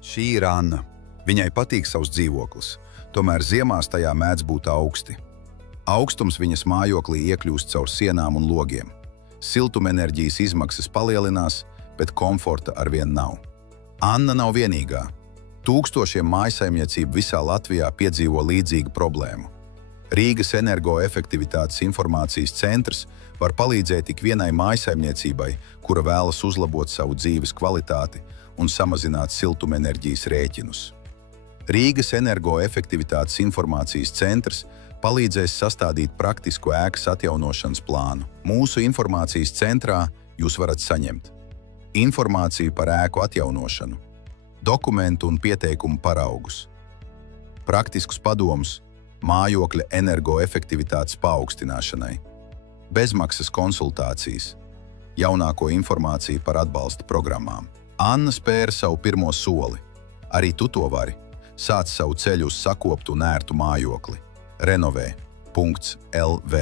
Šī ir Anna. Viņai patīk savs dzīvoklis, tomēr ziemās tajā mēdz būt augsti. Augstums viņas mājoklī iekļūst caur sienām un logiem. Siltumenerģijas izmaksas palielinās, bet komforta arvien nav. Anna nav vienīgā. Tūkstošiem mājsaimniecību visā Latvijā piedzīvo līdzīgu problēmu. Rīgas energoefektivitātes informācijas centrs var palīdzēt ikvienai mājsaimniecībai, kura vēlas uzlabot savu dzīves kvalitāti un samazināt siltumenerģijas rēķinus. Rīgas energoefektivitātes informācijas centrs palīdzēs sastādīt praktisku ēkas atjaunošanas plānu. Mūsu informācijas centrā jūs varat saņemt informāciju par ēku atjaunošanu, dokumentu un pieteikumu paraugus, praktiskus padomus mājokļa energoefektivitātes paaugstināšanai, bezmaksas konsultācijas, jaunāko informāciju par atbalsta programmām. Anna spēra savu pirmo soli. Arī tu to vari. Sāc savu ceļu uz sakoptu un ērtu mājokli. Renovē.lv